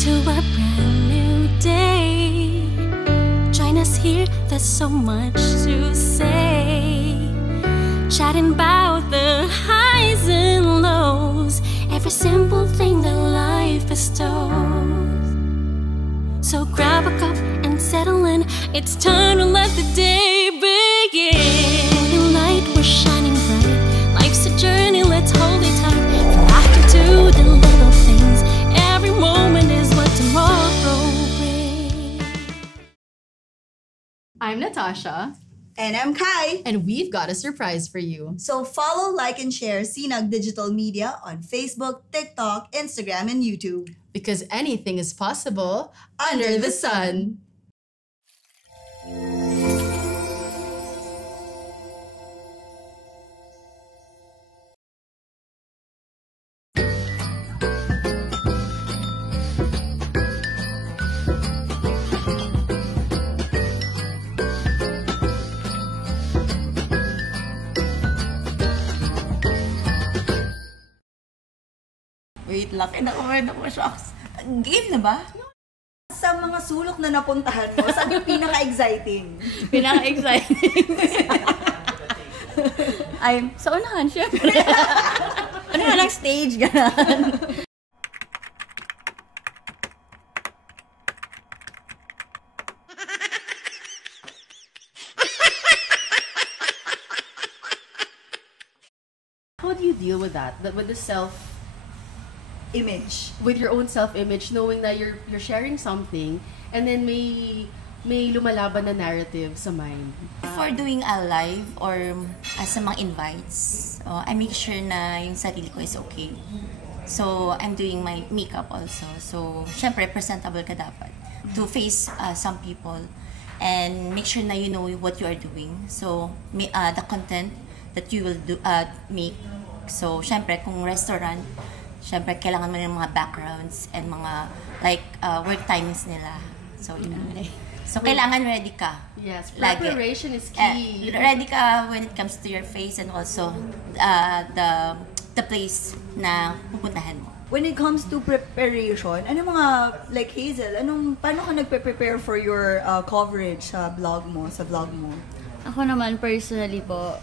to a brand new day. Join us here, there's so much to say. Chatting about the highs and lows, every simple thing that life bestows. So grab a cup and settle in, it's time to let the day begin. The light was shining bright, life's a journey, let's hold it tight. From laughter to the little things, every moment is what tomorrow brings. I'm Natasha. And I'm Kai. And we've got a surprise for you. So follow, like, and share Sinag Digital Media on Facebook, TikTok, Instagram, and YouTube. Because anything is possible under the sun. Wait lang, kinakabahan ako, shocks. Game na ba? Sa mga sulok na napuntahan mo, saan yung pinaka-exciting? Pinaka-exciting? Ay, sa unahan, syempre. Unahan ng stage, gano'n. How do you deal with that? With the Image. with your own self-image, knowing that you're sharing something, and then may lumalaban na narrative sa mind. Before doing a live or sa mga invites, I make sure na yung sarili ko is okay. So, I'm doing my makeup also. So, syempre, presentable ka dapat to face some people and make sure na you know what you are doing. So, the content that you will make. So, syempre, kung restaurant, syempre, kailangan mo ng mga backgrounds and mga, like, work times nila. So, so kailangan ready ka. Yes, preparation is key. Ready ka when it comes to your face and also the place na pupuntahan mo. When it comes to preparation, ano mga, like Hazel, paano ka nagpe-prepare for your coverage sa vlog mo? Ako naman, personally po,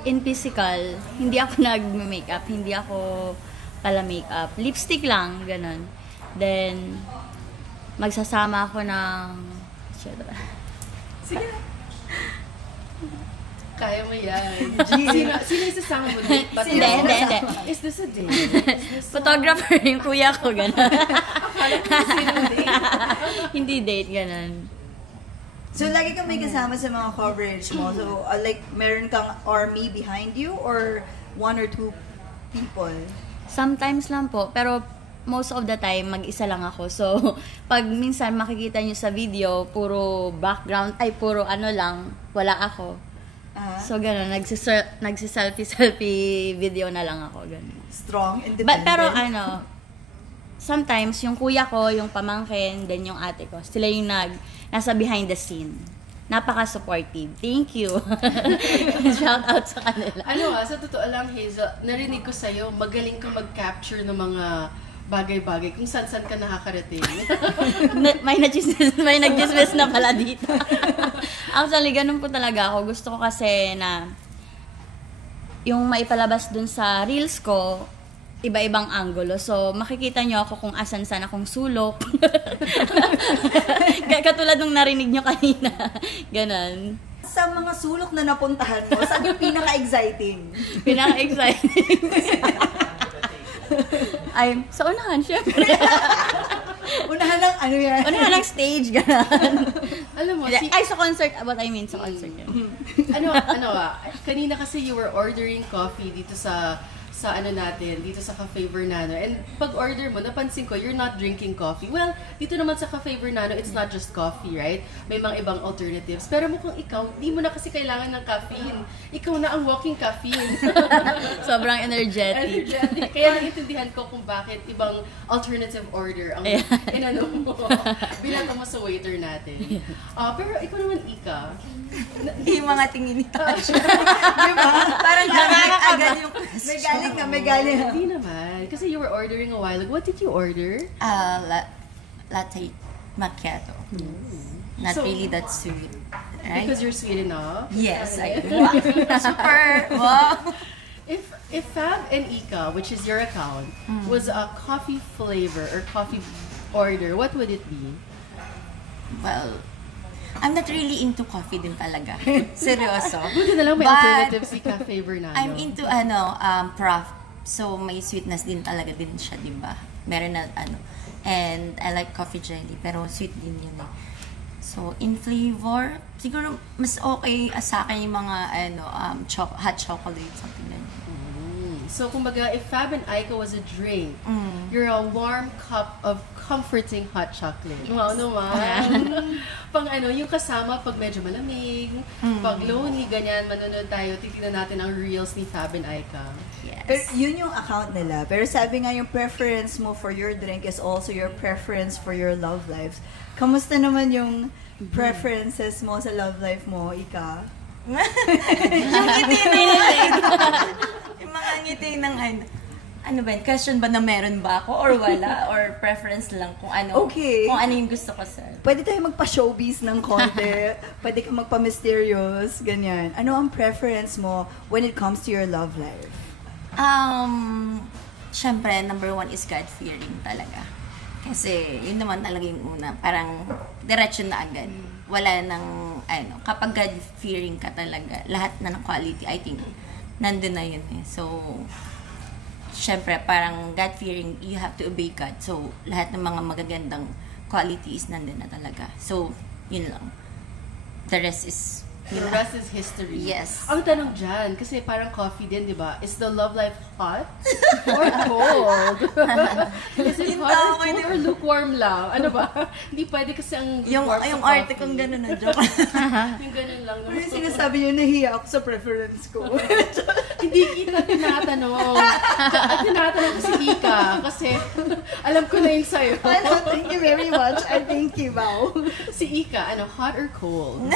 in physical, hindi ako nag-makeup, hindi ako pala makeup. Lipstick lang, ganun. Then, magsasama ako ng... Sige. Kaya mo yan. Sino isasama mo? Hindi. Is this a date? Photographer, yung kuya ko, ganun. Akala ko sino date? Hindi date, ganun. So, lagi kang may kasama sa mga coverage mo. So, like, meron kang army behind you or one or two people? Sometimes lang po, pero most of the time, mag-isa lang ako. So, pag minsan makikita nyo sa video, puro background, puro lang, wala ako. So, gano'n, nagsiselfie video na lang ako, gano'n. Strong, independent. Pero sometimes, yung kuya ko, yung pamangkin, then yung ate ko, sila yung nasa behind the scene. Napaka-supportive. Thank you. Shout out sa kanila. Sa totoo lang, Hazel, narinig ko sa'yo, magaling ka mag-capture ng mga bagay-bagay kung saan-saan ka nakakarating. may nag-dismiss na pala dito. Actually, ganun po talaga ako. Gusto ko kasi na yung maipalabas dun sa reels ko, iba-ibang angulo. So, makikita nyo ako kung asan-san akong sulok. Katulad nung narinig nyo kanina. Ganon. Sa mga sulok na napuntahan mo, saan yung pinaka-exciting? Pinaka-exciting? Ay, sa unahan, syempre. Unahan ng yan? Unahan ng stage, ganon. Alam mo, sa concert, what I mean sa concert yun. Kanina kasi you were ordering coffee dito sa dito sa Cafe Vernano. And pag order mo, napansin ko, you're not drinking coffee. Well, dito naman sa Cafe Vernano, it's not just coffee, right? May mga ibang alternatives. Pero mukhang ikaw, di mo na kasi kailangan ng caffeine. Ikaw na ang walking caffeine. Sobrang energetic. Kaya naiintindihan ko kung bakit ibang alternative order ang inano mo. Bilang mo sa waiter natin. Pero ikaw naman, Ika. Yung mga tingin ni Tasha. Diba? Parang agad yung may galing. Hindi naman. Kasi you were ordering a while ago. What did you order? latte macchiato. Not So- really that sweet. Right? Because you're sweet enough. Yes, I do. Super! Wow! If Fab and Ika, which is your account, was a coffee flavor or coffee order, what would it be? Well, I'm not really into coffee din talaga. Seryoso. Buti na lang may But, alternative si Cafe Bernardo. I'm into craft. So may sweetness din talaga din siya, di ba? Meron na And I like coffee jelly, pero sweet din yun eh. So in flavor, siguro mas okay sa akin yung mga hot chocolate, something like that. So, kumbaga, if Fab and Ika was a drink, you're a warm cup of comforting hot chocolate. Wow naman. Pang yung kasama pag medyo malamig, pag lonely, ganyan, manonood tayo, titignan natin ang reels ni Fab and Ika. Yes. Pero yun yung account nila. Pero sabi nga yung preference mo for your drink is also your preference for your love lives. Kamusta naman yung preferences mo sa love life mo, Ika? Yung mga ngiti ng ano ba yun? Question ba na meron ba ako or wala? Or preference lang kung ano, Okay. kung ano yung gusto ko sa... Pwede tayo magpa-showbiz ng konti. Pwede ka magpa-mysterious, ganyan. Ano ang preference mo when it comes to your love life? Syempre, number one is God-fearing talaga. Kasi yun naman talaga yung una. Parang diretso na agad. Wala nang, kapag God-fearing ka talaga, lahat na ng quality, I think, nandun na yun eh. So, syempre, parang God-fearing, you have to obey God. So, lahat ng mga magagandang qualities nandun na talaga. So, yun lang. The rest is, The rest is history. Yes. Ang tanong dyan, kasi parang coffee din, di ba? Is the love life hot or cold? Is it hot or cold or lukewarm lang? Ano ba? Hindi pwede kasi ang lukewarm yung sa arte coffee. kong gano'n na joke. Yung ganun lang. Pero yung sinasabi niyo, nahiya ako sa preference ko. Hindi kita tinatanong. Tinatanong ko si Ika kasi alam ko na yung sa'yo. Ano, thank you very much. I thank you, Bao. Si Ika, hot or cold?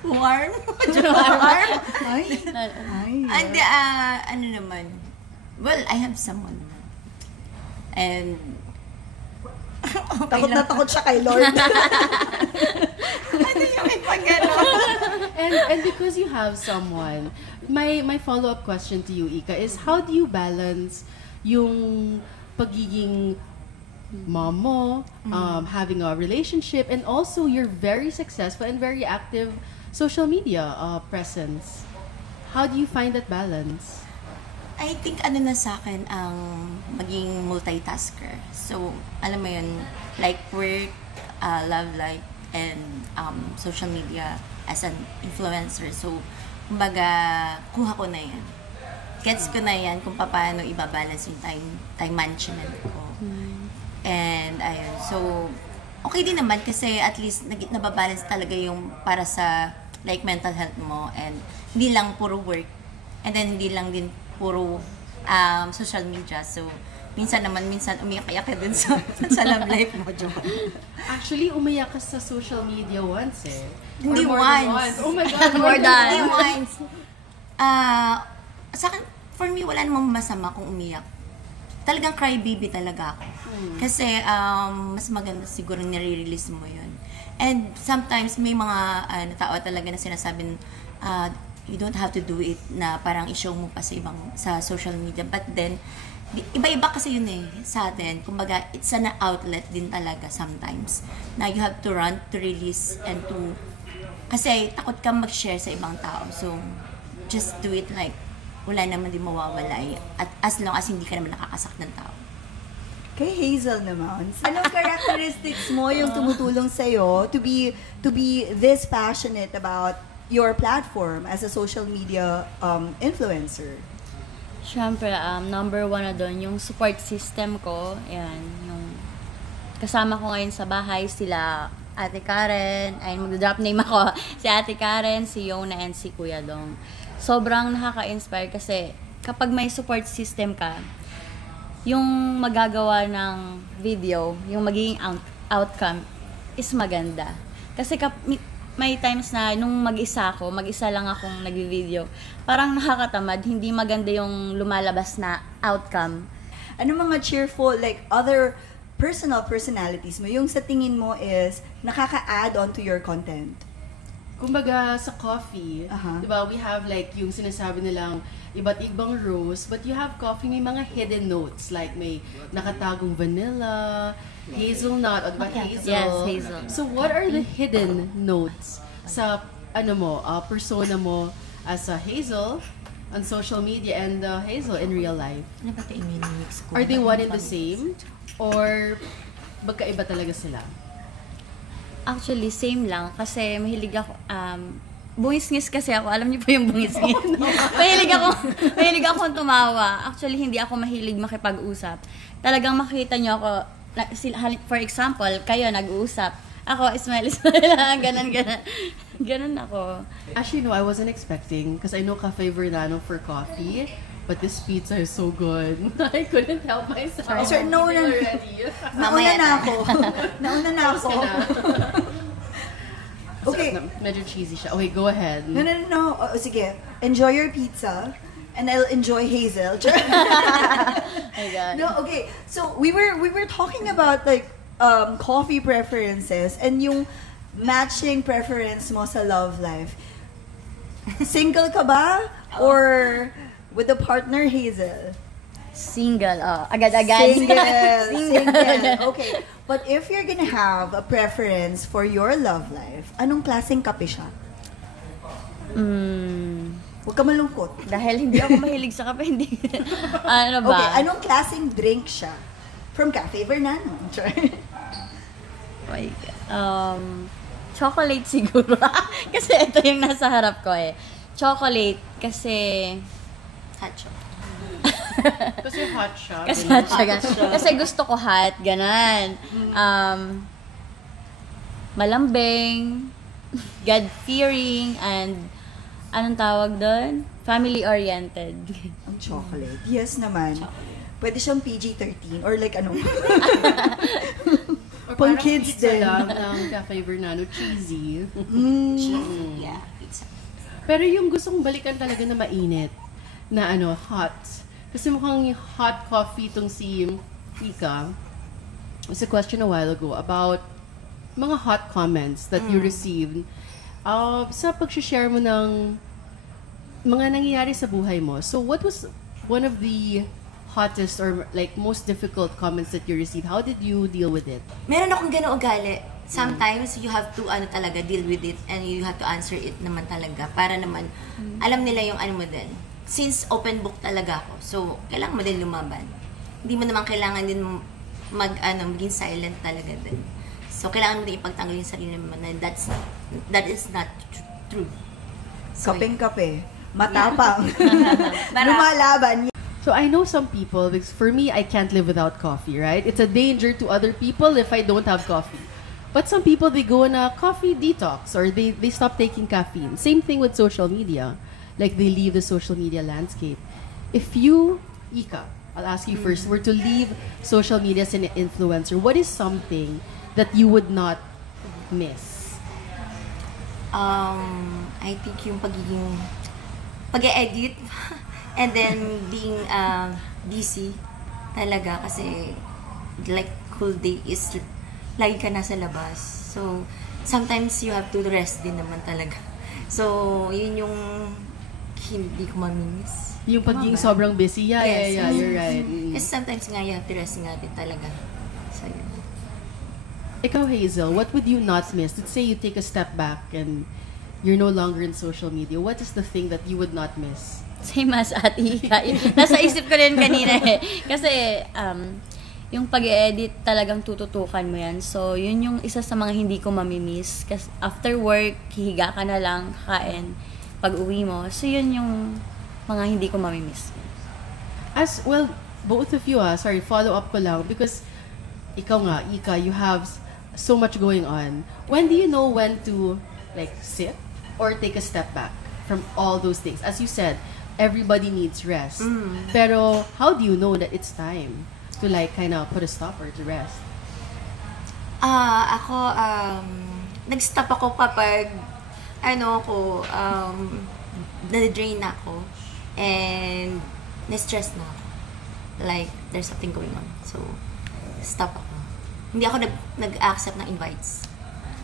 Warm? Ay, ay. And, ano naman, well, I have someone. And, Takot na takot siya kay Lord. ano yung ipagano? And because you have someone, my follow-up question to you, Ika, is how do you balance yung pagiging mom mo, having a relationship, and also your very successful and very active social media presence? How do you find that balance? I think na sa akin ang maging multitasker. So, alam mo yun, like work, love life, and social media as an influencer. So, kumbaga, kuha ko na yan. Gets ko na yan kung paano ibabalance yung time management ko. And, ayun. So, okay din naman kasi at least nababalance talaga yung para sa like mental health mo and hindi lang puro work and then hindi lang din puro social media. So, minsan umiyak-iyak ka dun sa love life mo, Joan. Actually, umiyak ka sa social media once eh. Hindi Or more than once. Oh my God, More than. Hindi once. Sa akin, for me, wala namang masama kung umiyak. Talagang crybaby talaga ako. Kasi mas maganda siguro nire-release mo yun. And sometimes may mga tao talaga na sinasabi you don't have to do it na parang i-show mo pa sa social media. But then, iba-iba kasi yun eh sa atin. Kumbaga, it's an outlet din talaga sometimes. Na you have to run, to release, and to... Kasi takot kang mag-share sa ibang tao. So, just do it like wala naman din mawawala eh. At as long as hindi ka naman nakakasak ng tao. Kay Hazel naman, anong characteristics mo yung tumutulong sa'yo to be this passionate about your platform as a social media influencer? Siyempre, number one na doon, yung support system ko. Yan, yung kasama ko ngayon sa bahay, sila Ate Karen, ay mag-drop name ako, si Ate Karen, si Yona, and si Kuya Dong. Sobrang nakaka-inspire kasi kapag may support system ka, yung magagawa ng video, yung magiging outcome is maganda. Kasi may times na nung mag-isa lang akong nag-video, parang nakakatamad, hindi maganda yung lumalabas na outcome. Ano mga cheerful, like other personalities mo, yung sa tingin mo is nakaka-add on to your content? Kumbaga, sa coffee, Aha. di ba, we have like yung sinasabi nilang iba't ibang roast, but you have coffee, may mga hidden notes, like may nakatagong vanilla, hazelnut, o di ba, hazel? Yes, hazel. So, what are the hidden notes sa, persona mo as a Hazel on social media and Hazel in real life? Ano ba ito mix ko? Are they one and the same? Or magkaiba talaga sila? Actually, same lang. Kasi mahilig ako, bungis-ngis kasi ako. Alam niyo po yung bungis-ngis. mahilig akong tumawa. Actually, hindi ako mahilig makipag-usap. Talagang makita niyo ako, for example, kayo nag-uusap. Ako, smile, ganon. Ganon ako. Actually, no, I wasn't expecting because I know Cafe Vernano for coffee, but this pizza is so good. I couldn't help myself. Sir, no, Eating no. already. Nauna na ako. Nauna na ako. Okay. So, medyo cheesy siya. Okay, go ahead. No. Sige. Enjoy your pizza. And I'll enjoy Hazel. Oh my God. No, okay. So we were talking about like coffee preferences and yung matching preference mo sa love life. Single ka ba or with a partner, Hazel? Single. Agad-agad. Single. Okay. But if you're gonna have a preference for your love life, anong klaseng kape siya? Huwag ka malungkot. Dahil hindi ako mahilig sa kape, hindi. Ano ba? Okay, anong klaseng drink siya? From Cafe Vernano. My God. Chocolate siguro. Kasi ito yung nasa harap ko eh. Chocolate kasi... Hot chocolate. Kasi hot siya. Kasi hot siya. Kasi gusto ko hot, ganan. Malambing, God-fearing, and anong tawag doon? Family-oriented. Ang chocolate. Yes naman. Pwede siyang PG-13 or like ano. Or Pang parang kids pizza din. lang ng Cafe Vernano, cheesy. Yeah, pizza. Pero yung gustong balikan talaga na mainit, na hot. Kasi mukhang hot coffee itong si Ika. Was a question a while ago about mga hot comments that you received sa pag-share mo ng mga nangyayari sa buhay mo. So what was one of the hottest or like most difficult comments that you received? How did you deal with it? Meron akong gano'ng ugali. Sometimes you have to talaga deal with it and you have to answer it naman talaga para naman alam nila yung mo din. Since open book talaga ako, so kailangan mo din lumaban. Hindi mo naman kailangan din maging silent talaga din. So kailangan mo din ipagtanggol yung sarili mo na that is not true. So, Kapeng-kape. Matapang. Lumalaban. So I know some people, because for me, I can't live without coffee, right? It's a danger to other people if I don't have coffee. But some people, they go on a coffee detox or they stop taking caffeine. Same thing with social media. Like they leave the social media landscape. If you, Ika, I'll ask you first, were to leave social media as an influencer, what is something that you would not miss? I think yung pag-edit and then being busy talaga kasi like whole day is lagi ka nasa labas. So, sometimes you have to rest din naman talaga. So, yun yung hindi ko mamimiss. Yung pagiging sobrang busy, yeah, you're right. Kasi sometimes nga you have to rest nga din talaga. So, yun. Ikaw, Hazel, what would you not miss? Let's say you take a step back and you're no longer in social media. What is the thing that you would not miss? Same as Ate Ika. Nasa isip ko rin kanina eh. Kasi, yung pag-edit talagang tututukan mo yan. So, yun yung isa sa mga hindi ko mamimiss. Kasi after work, hihiga ka na lang, kain, pag-uwi mo. So, yun yung mga hindi ko mamimiss. As, well, both of you, follow up ko lang. Because, ikaw nga, Ika, you have so much going on. When do you know when to, like, sit or take a step back from all those things? As you said, everybody needs rest. Pero, how do you know that it's time to, like, kind of put a stopper to rest? Ako, nag-stop ako kapag na-drain ako and na-stress na ako. Like, there's something going on. So, stop ako. hindi ako nag-accept ng invites.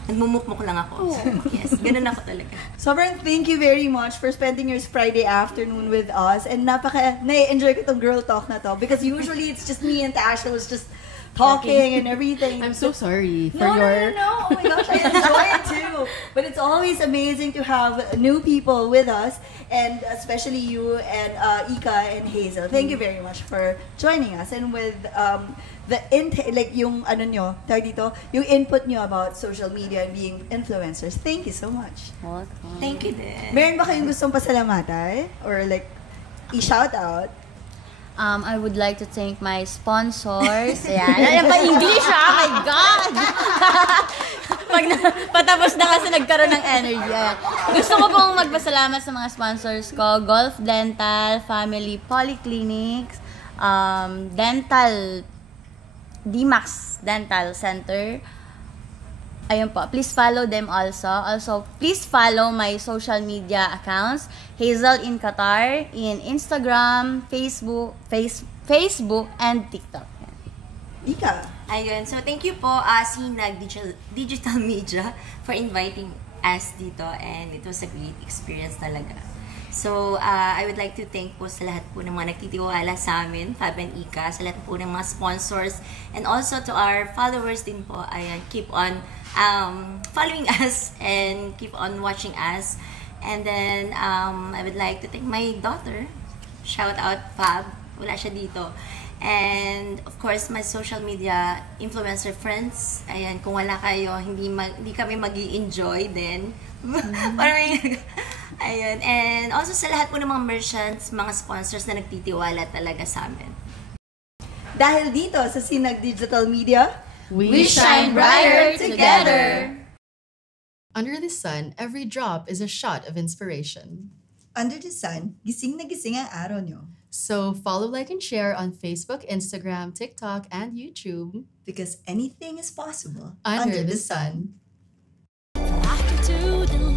Nagmumukmuk lang ako. So, yes, ganun ako talaga. Sobrang thank you very much for spending your Friday afternoon with us. And na-enjoy ko tong girl talk na to. Because usually it's just me and Tasha was just talking and everything. I'm so sorry for No. your... Oh my gosh, I enjoy it too. But it's always amazing to have new people with us, and especially you and Ika and Hazel. Thank you very much for joining us, and with yung ano nyo, tawag dito, yung input nyo about social media and being influencers. Thank you so much. Welcome. Thank you din. Meron ba kayong gustong pasalamatan? Or like, i-shout out? I would like to thank my sponsors. Ayan. Ayan pa English, oh my God! Patapos na kasi nagkaroon ng energy. Ayan. Gusto ko pong magpasalamat sa mga sponsors ko. Golf Dental, Family Polyclinics, DMAX Dental Center. Ayun po, please follow them also. Also, please follow my social media accounts, Hazel in Qatar, in Instagram, Facebook, and TikTok. Ika. Ayun. So, thank you po, Sinag Digital Media for inviting us dito, and it was a great experience talaga. So, I would like to thank po sa lahat po ng mga nagtitiwala sa amin, Fab and Ika, sa lahat po ng mga sponsors, and also to our followers din po. Ayan, keep on following us and keep on watching us. And then, I would like to thank my daughter. Shout out, Fab. Wala siya dito. And, of course, my social media influencer friends. Ayan, kung wala kayo, hindi kami mag-i-enjoy din. Parang ayun. And also sa lahat po ng mga merchants, mga sponsors na nagtitiwala talaga sa amin. Dahil dito sa Sinag Digital Media, We shine brighter together. Under the sun, every drop is a shot of inspiration. Under the sun, gising na gising ang araw nyo. So follow, like, and share on Facebook, Instagram, TikTok, and YouTube. Because anything is possible Under the sun. After to the